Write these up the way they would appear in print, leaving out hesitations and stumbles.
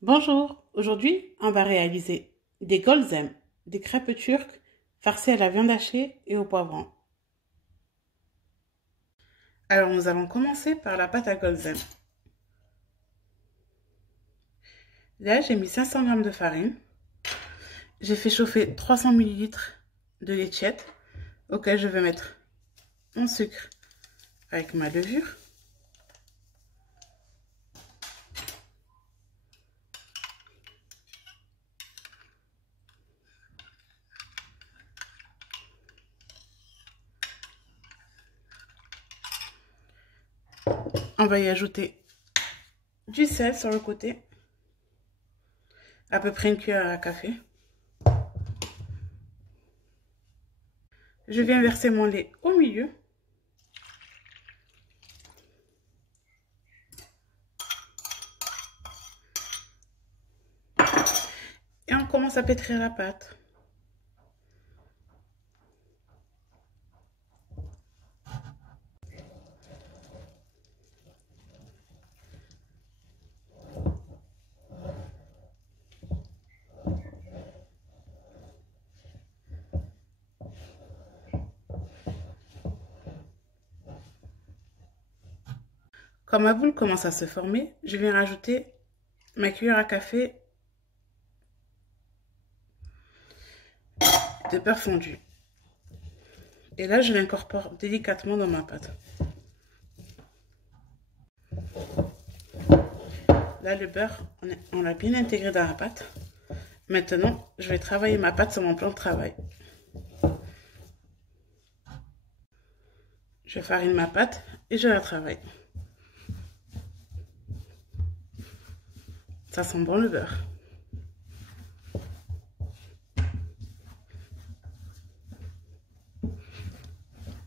Bonjour, aujourd'hui on va réaliser des golzem, des crêpes turques farcies à la viande hachée et au poivron. Alors nous allons commencer par la pâte à golzem. Là j'ai mis 500 g de farine. J'ai fait chauffer 300 ml de lait tiède auquel je vais mettre mon sucre avec ma levure. On va y ajouter du sel sur le côté, à peu près une cuillère à café. Je viens verser mon lait au milieu. Et on commence à pétrir la pâte. Quand ma boule commence à se former, je viens rajouter ma cuillère à café de beurre fondu. Et là, je l'incorpore délicatement dans ma pâte. Là, le beurre, on l'a bien intégré dans la pâte. Maintenant, je vais travailler ma pâte sur mon plan de travail. Je farine ma pâte et je la travaille. Ça sent bon le beurre.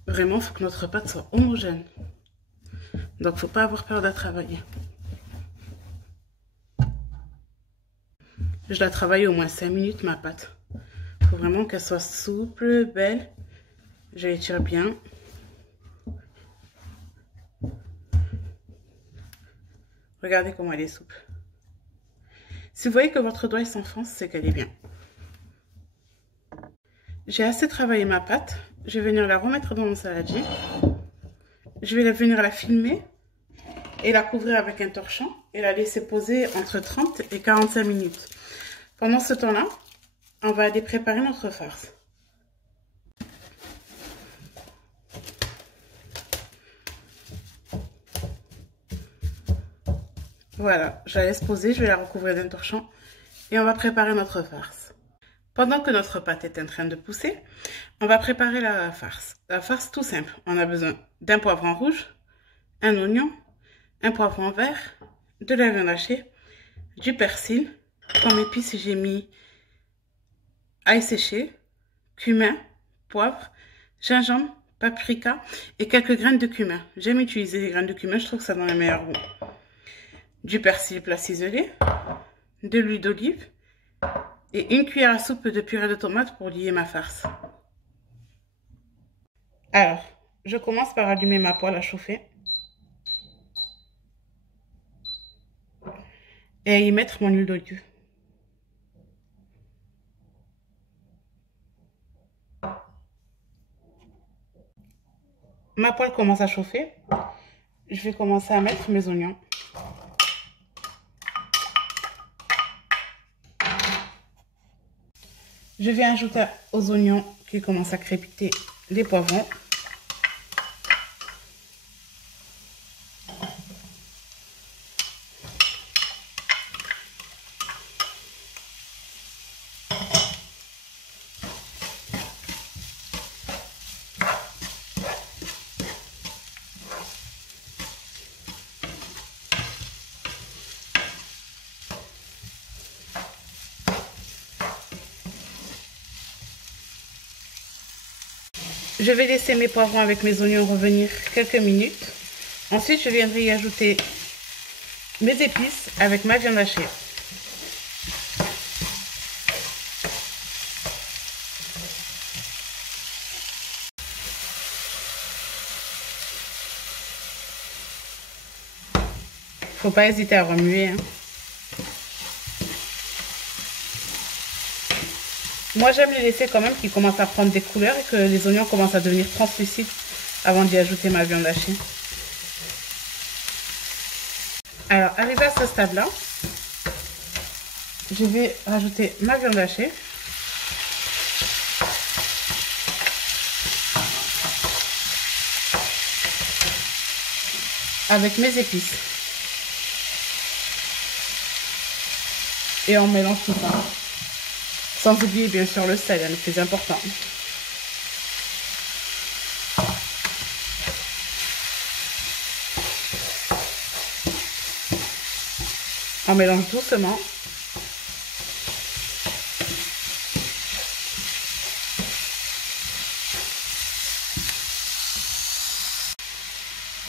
Vraiment, il faut que notre pâte soit homogène. Donc, il ne faut pas avoir peur de la travailler. Je la travaille au moins 5 minutes, ma pâte. Il faut vraiment qu'elle soit souple, belle. Je l'étire bien. Regardez comment elle est souple. Si vous voyez que votre doigt s'enfonce, c'est qu'elle est bien. J'ai assez travaillé ma pâte. Je vais venir la remettre dans mon saladier. Je vais venir la filmer et la couvrir avec un torchon et la laisser poser entre 30 et 45 minutes. Pendant ce temps-là, on va aller préparer notre farce. Voilà, je la laisse poser, je vais la recouvrir d'un torchon et on va préparer notre farce. Pendant que notre pâte est en train de pousser, on va préparer la farce. La farce tout simple, on a besoin d'un poivron rouge, un oignon, un poivron vert, de la viande hachée, du persil. Comme épices, j'ai mis ail séché, cumin, poivre, gingembre, paprika et quelques graines de cumin. J'aime utiliser les graines de cumin, je trouve que ça donne un meilleur goût. Du persil plat ciselé, de l'huile d'olive et une cuillère à soupe de purée de tomate pour lier ma farce. Alors, je commence par allumer ma poêle à chauffer et à y mettre mon huile d'olive. Ma poêle commence à chauffer. Je vais commencer à mettre mes oignons. Je vais ajouter aux oignons qui commencent à crépiter les poivrons. Je vais laisser mes poivrons avec mes oignons revenir quelques minutes. Ensuite, je viendrai y ajouter mes épices avec ma viande hachée. Faut pas hésiter à remuer, hein. Moi, j'aime les laisser quand même qu'ils commencent à prendre des couleurs et que les oignons commencent à devenir translucides avant d'y ajouter ma viande hachée. Alors, arrivé à ce stade-là, je vais rajouter ma viande hachée. Avec mes épices. Et on mélange tout ça. Sans oublier bien sûr le sel, le plus important. On mélange doucement.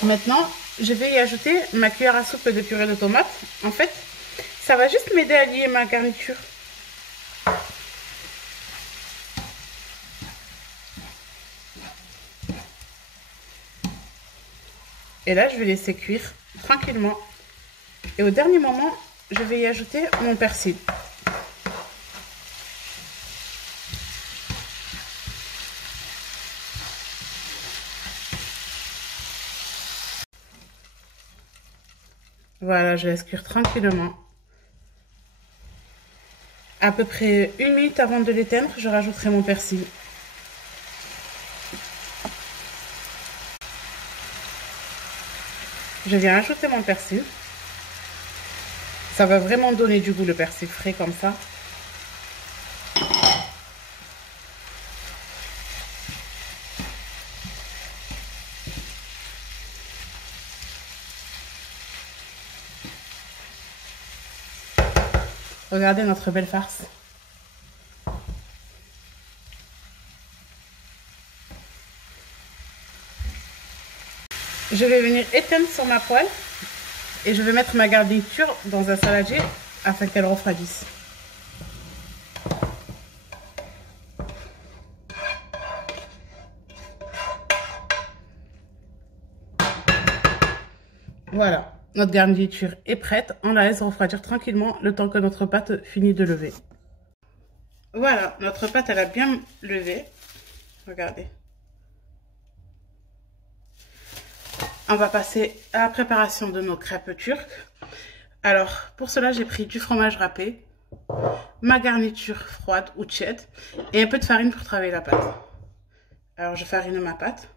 Maintenant, je vais y ajouter ma cuillère à soupe de purée de tomates. En fait, ça va juste m'aider à lier ma garniture. Et là, je vais laisser cuire tranquillement. Et au dernier moment, je vais y ajouter mon persil. Voilà, je laisse cuire tranquillement. À peu près 1 minute avant de l'éteindre, je rajouterai mon persil. Je viens ajouter mon persil. Ça va vraiment donner du goût, le persil frais comme ça. Regardez notre belle farce. Je vais venir éteindre sur ma poêle et je vais mettre ma garniture dans un saladier afin qu'elle refroidisse. Voilà, notre garniture est prête. On la laisse refroidir tranquillement le temps que notre pâte finit de lever. Voilà, notre pâte elle a bien levé. Regardez. On va passer à la préparation de nos crêpes turques. Alors, pour cela, j'ai pris du fromage râpé, ma garniture froide ou tiède et un peu de farine pour travailler la pâte. Alors, je farine ma pâte.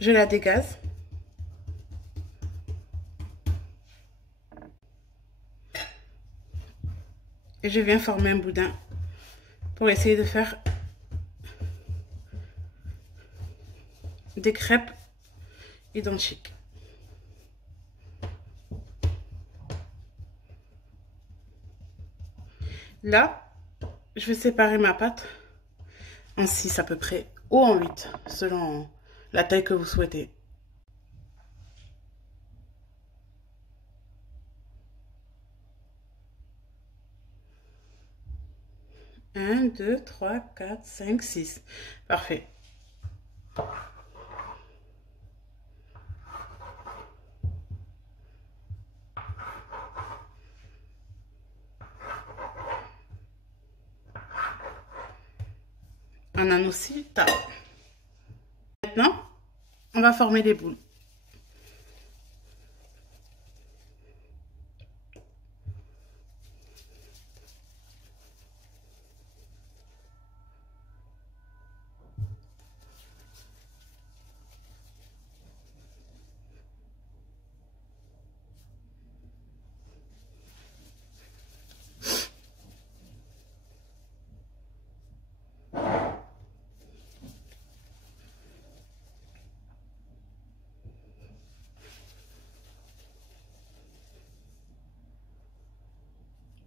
Je la dégaze. Et je viens former un boudin pour essayer de faire des crêpes identiques. Là, je vais séparer ma pâte en 6 à peu près, ou en 8, selon la taille que vous souhaitez. 1, 2, 3, 4, 5, 6. Parfait. On en a aussi tas. Maintenant, on va former les boules.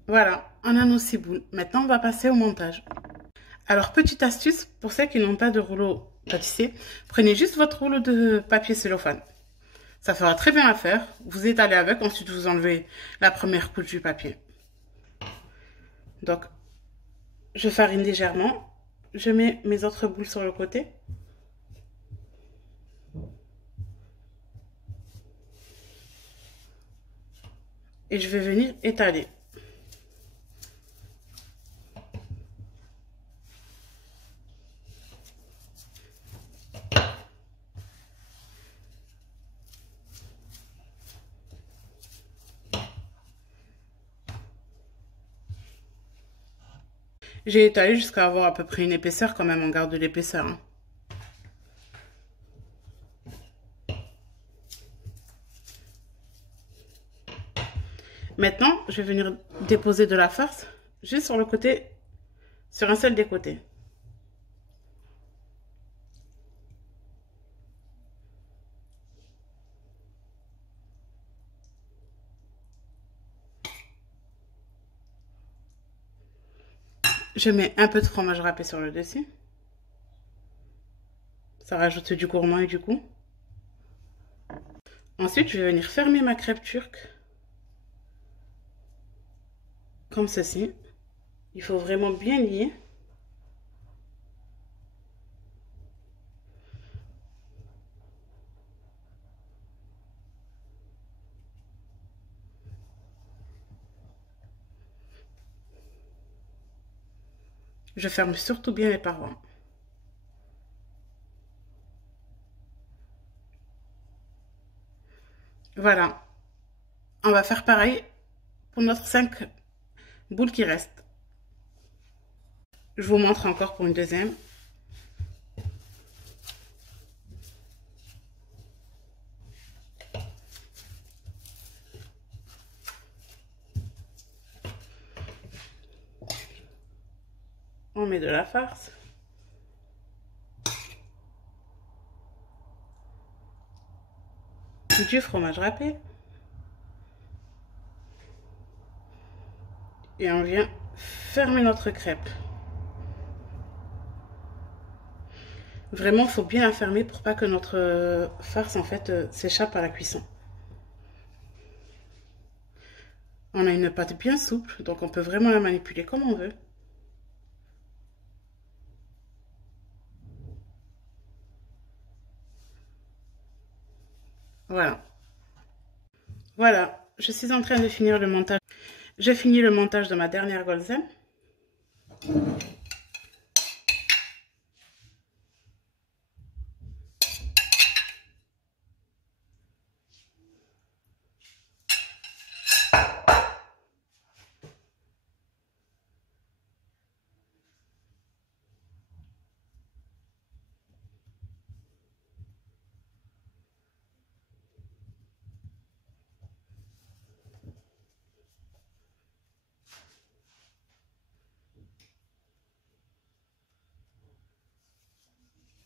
Voilà, on a nos 6 boules. Maintenant, on va passer au montage. Alors, petite astuce, pour ceux qui n'ont pas de rouleau pâtissier, prenez juste votre rouleau de papier cellophane. Ça fera très bien l'affaire. Vous étalez avec, ensuite vous enlevez la première couche du papier. Donc, je farine légèrement. Je mets mes autres boules sur le côté. et je vais venir étaler. J'ai étalé jusqu'à avoir à peu près une épaisseur, quand même, on garde de l'épaisseur. Hein. Maintenant, je vais venir déposer de la farce juste sur le côté, sur un seul des côtés. Je mets un peu de fromage râpé sur le dessus. Ça rajoute du gourmand et du goût. Ensuite, je vais venir fermer ma crêpe turque. Comme ceci. Il faut vraiment bien lier. Je ferme surtout bien les parois. Voilà. On va faire pareil pour notre 5 boules qui restent. Je vous montre encore pour une deuxième. On met de la farce. Du fromage râpé. Et on vient fermer notre crêpe. Vraiment, il faut bien la fermer pour pas que notre farce en fait s'échappe à la cuisson. On a une pâte bien souple, donc on peut vraiment la manipuler comme on veut. Voilà. Voilà, je suis en train de finir le montage. J'ai fini le montage de ma dernière golzem.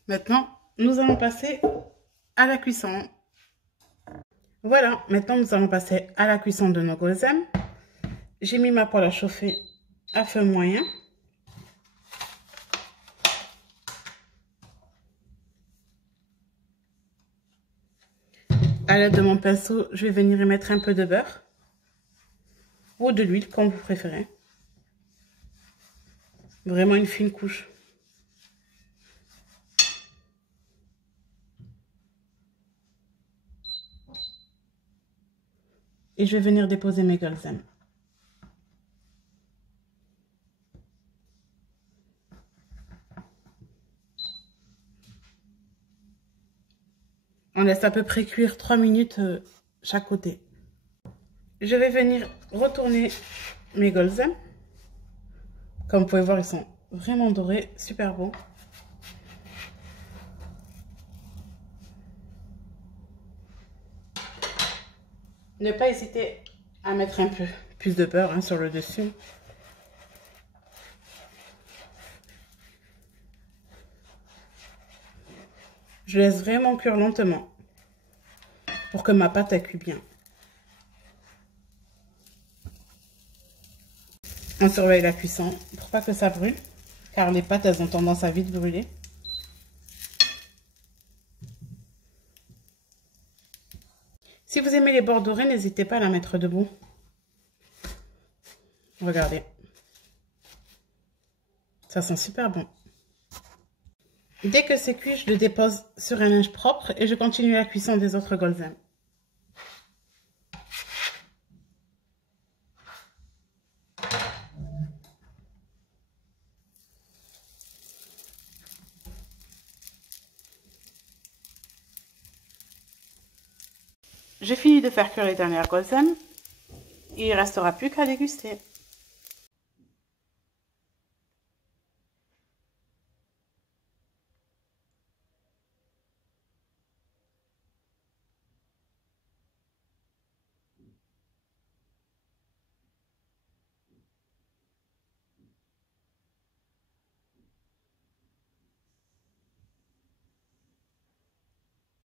Maintenant, nous allons passer à la cuisson. Voilà, maintenant nous allons passer à la cuisson de nos golzem. J'ai mis ma poêle à chauffer à feu moyen. À l'aide de mon pinceau, je vais venir y mettre un peu de beurre ou de l'huile, comme vous préférez. Vraiment une fine couche. Et je vais venir déposer mes golzem. On laisse à peu près cuire 3 minutes chaque côté. Je vais venir retourner mes golzem. Comme vous pouvez voir, ils sont vraiment dorés, super beaux. Ne pas hésiter à mettre un peu plus de beurre sur le dessus. Je laisse vraiment cuire lentement pour que ma pâte cuise bien. On surveille la cuisson pour pas que ça brûle, car les pâtes elles ont tendance à vite brûler. Si vous aimez les bords dorés, n'hésitez pas à la mettre debout. Regardez. Ça sent super bon. Dès que c'est cuit, je le dépose sur un linge propre et je continue la cuisson des autres golzem. J'ai fini de faire cuire les dernières golden. Il ne restera plus qu'à déguster.